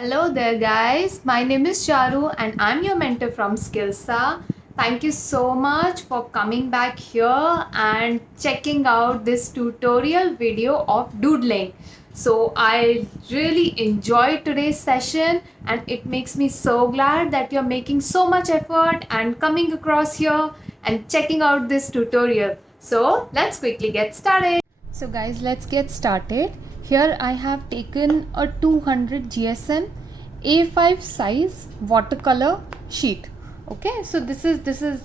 Hello there guys, my name is Charu and I'm your mentor from Skilsa. Thank you so much for coming back here and checking out this tutorial video of doodling. So I really enjoyed today's session and it makes me so glad that you're making so much effort and coming across here and checking out this tutorial. So let's quickly get started. So guys, let's get started. Here I have taken a 200 GSM A5 size watercolor sheet. Okay, so this is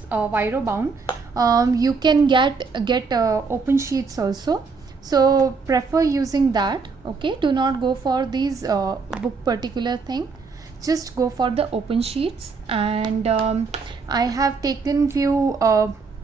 Viro bound. You can get open sheets also. So prefer using that. Okay, do not go for these book particular thing. Just go for the open sheets. And I have taken few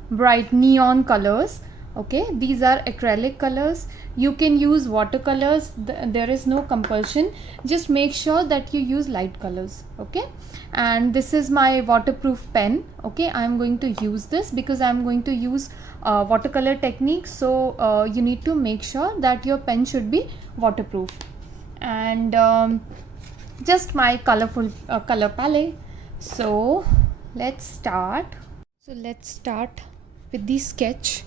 bright neon colors. Okay, these are acrylic colors. You can use watercolors, there is no compulsion. Just make sure that you use light colors. Okay, and this is my waterproof pen. Okay, I'm going to use this because I'm going to use watercolor technique. So you need to make sure that your pen should be waterproof. And just my colorful color palette. So let's start. With the sketch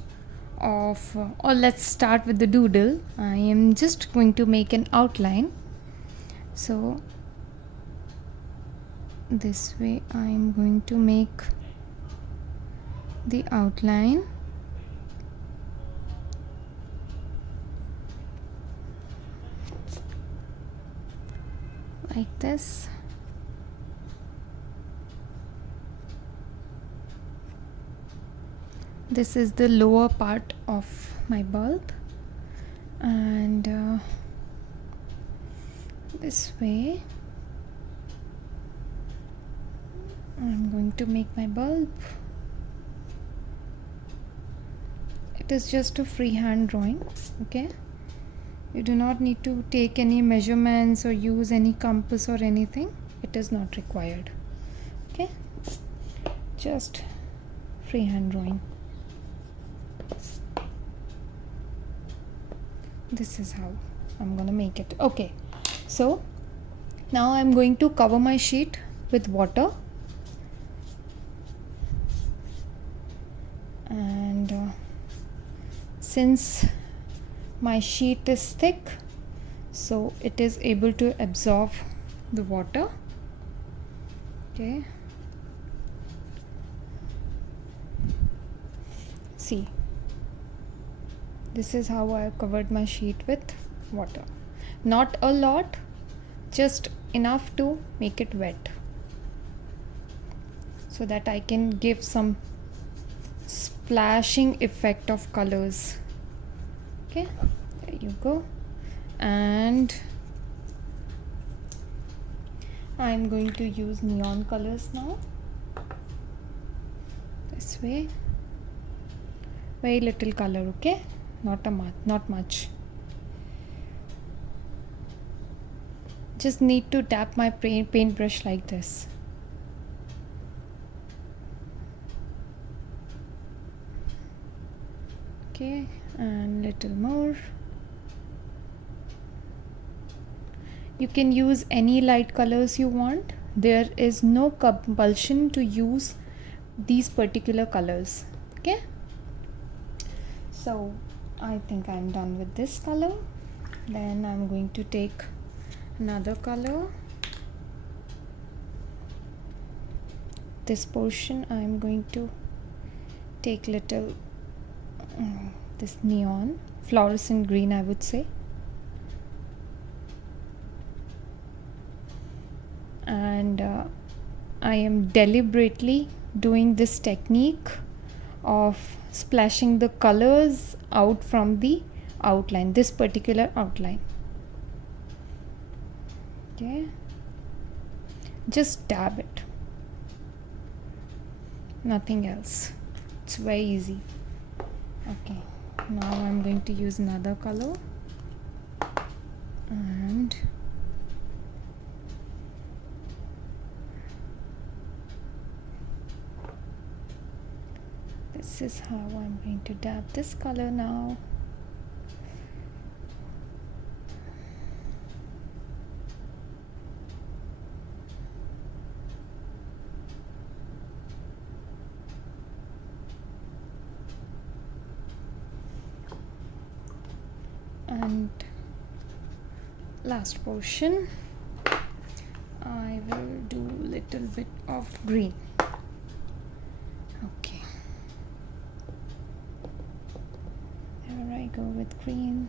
of or let's start with the doodle. I am just going to make an outline. So this way I am going to make the outline. Like this. This is the lower part of my bulb, and this way I'm going to make my bulb. It is just a freehand drawing. Okay, you do not need to take any measurements or use any compass or anything. It is not required. Okay, just freehand drawing. This is how I'm gonna make it. Okay, so now I'm going to cover my sheet with water, and since my sheet is thick, so it is able to absorb the water. Okay, see, this is how I covered my sheet with water. Not a lot, just enough to make it wet, so that I can give some splashing effect of colors. Okay, there you go. And I'm going to use neon colors now. This way, very little color. Okay, not much. Just need to tap my paintbrush like this. Okay, and little more. You can use any light colors you want. There is no compulsion to use these particular colors. Okay, so I think I'm done with this color. Then I'm going to take another color. This portion I'm going to take little this neon fluorescent green, I would say. And I am deliberately doing this technique of splashing the colors out from the outline, this particular outline. Okay, just dab it, nothing else. It's very easy. Okay, now I'm going to use another color, and this is how I'm going to dab this color now. last portion I will do little bit of green. Okay, here I go with green.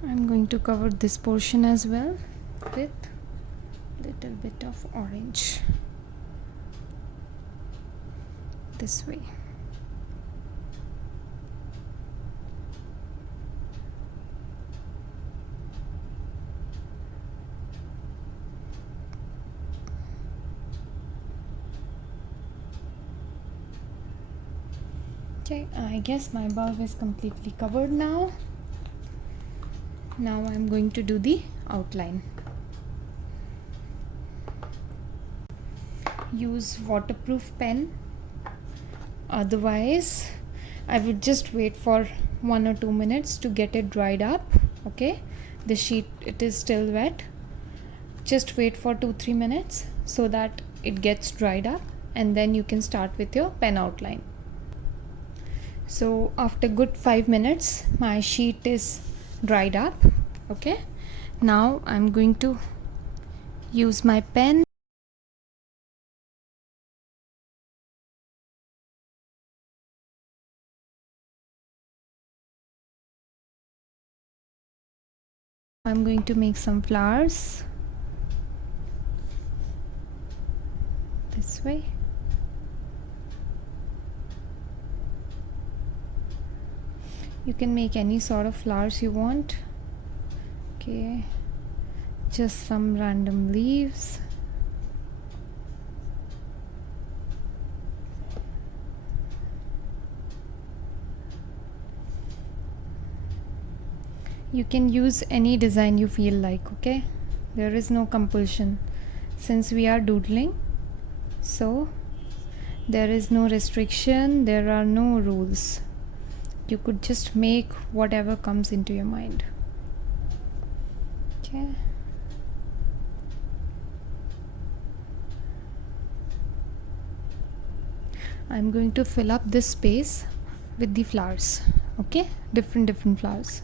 I'm going to cover this portion as well with little bit of orange, this way. Okay, I guess my bulb is completely covered now. Now I'm going to do the outline. Use waterproof pen, otherwise I would just wait for 1 or 2 minutes to get it dried up. Okay, the sheet, it is still wet. Just wait for 2-3 minutes so that it gets dried up, and then you can start with your pen outline. So after good 5 minutes my sheet is dried up. Okay, now I'm going to use my pen. I'm going to make some flowers this way. You can make any sort of flowers you want. Okay, just some random leaves. You can use any design you feel like. Okay, there is no compulsion since we are doodling, so there is no restriction, there are no rules. You could just make whatever comes into your mind. Okay, I'm going to fill up this space with the flowers. Okay, different flowers.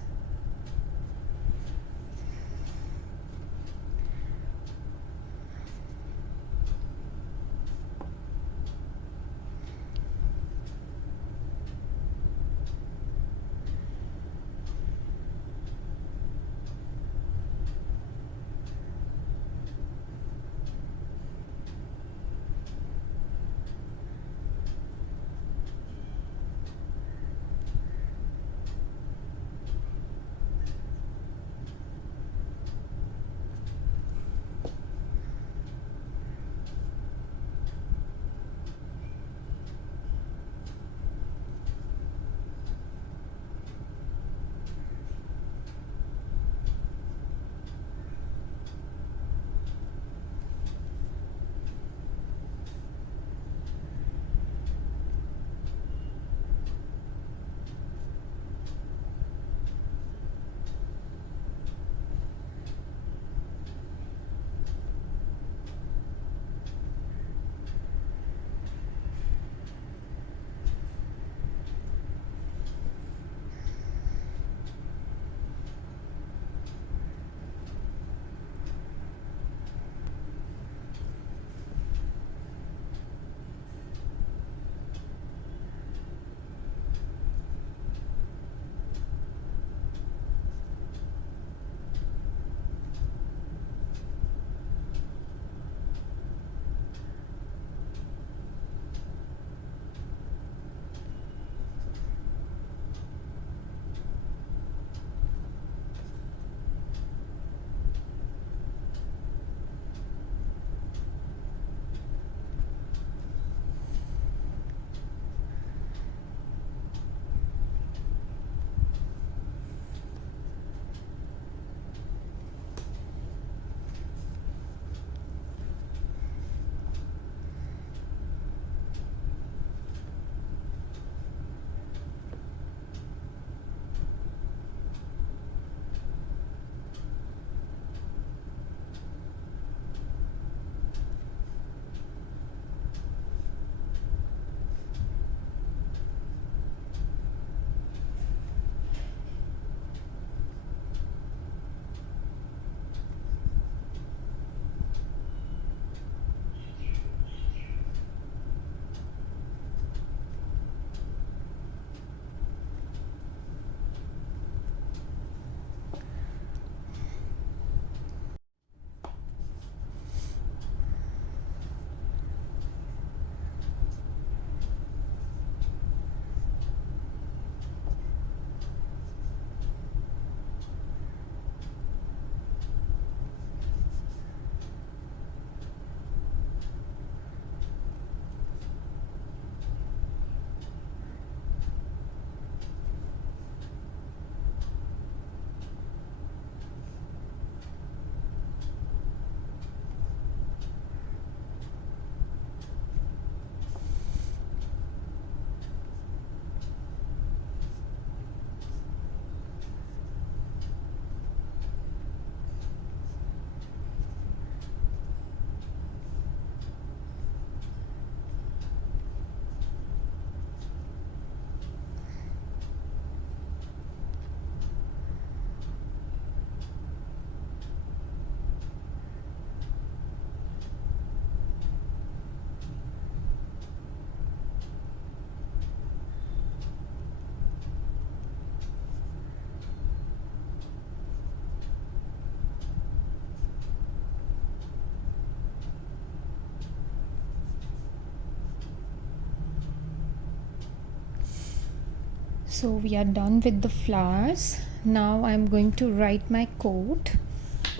So we are done with the flowers. Now I'm going to write my quote.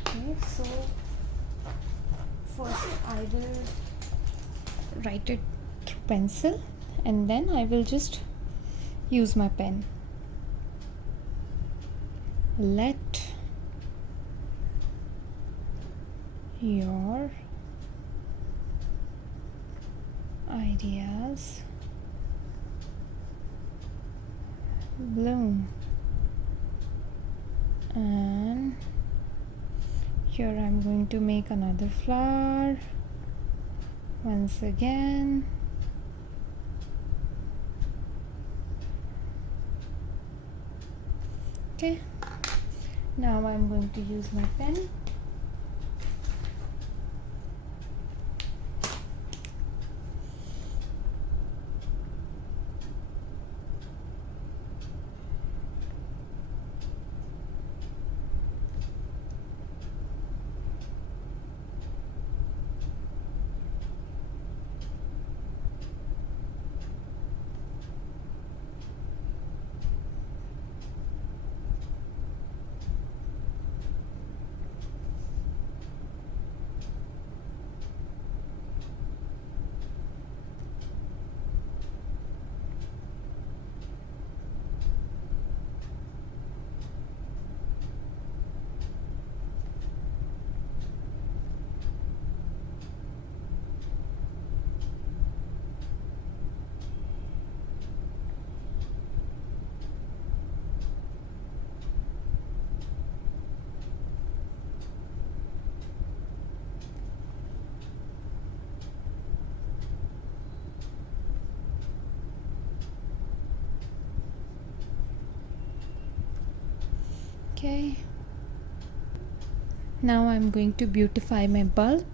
Okay, so first I will write it through pencil and then I will just use my pen. Let your ideas bloom. And here I'm going to make another flower once again. Okay, now I'm going to use my pen. Okay, now I'm going to beautify my bulb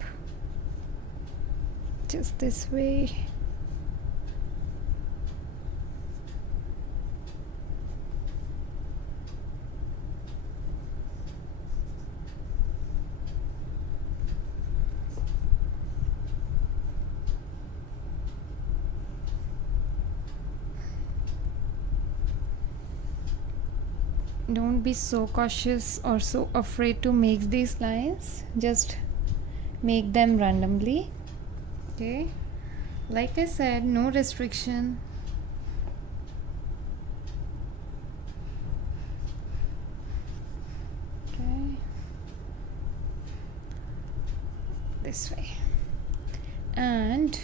just this way. Don't be so cautious or so afraid to make these lines, just make them randomly. Okay, like I said, no restriction. Okay, this way. And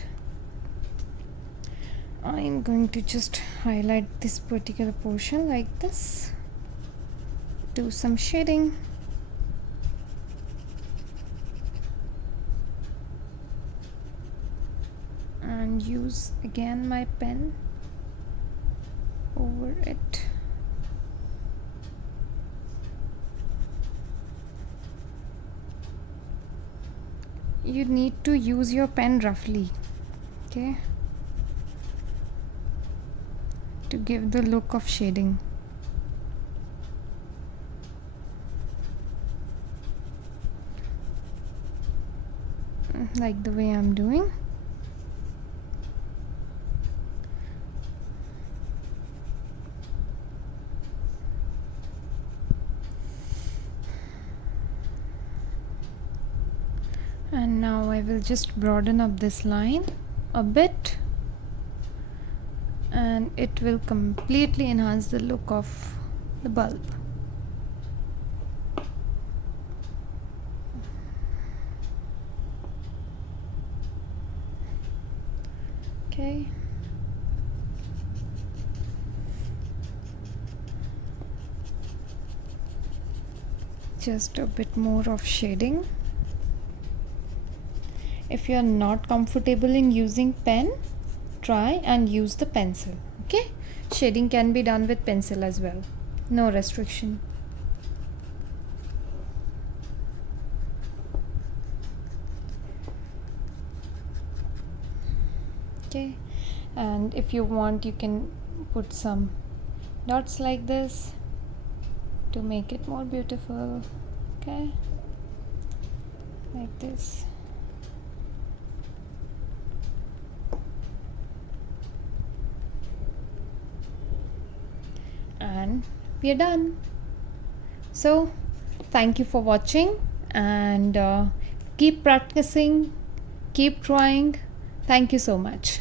I'm going to just highlight this particular portion like this. Do some shading. And use again my pen over it. You need to use your pen roughly, okay, to give the look of shading. Like the way I'm doing. And now I will just broaden up this line a bit, and it will completely enhance the look of the bulb. Okay. Just a bit more of shading. If you are not comfortable in using pen, try and use the pencil. Okay, shading can be done with pencil as well, no restriction. Okay, and if you want, you can put some dots like this to make it more beautiful. Okay, like this. and we are done. So thank you for watching, and keep practicing, keep trying. Thank you so much.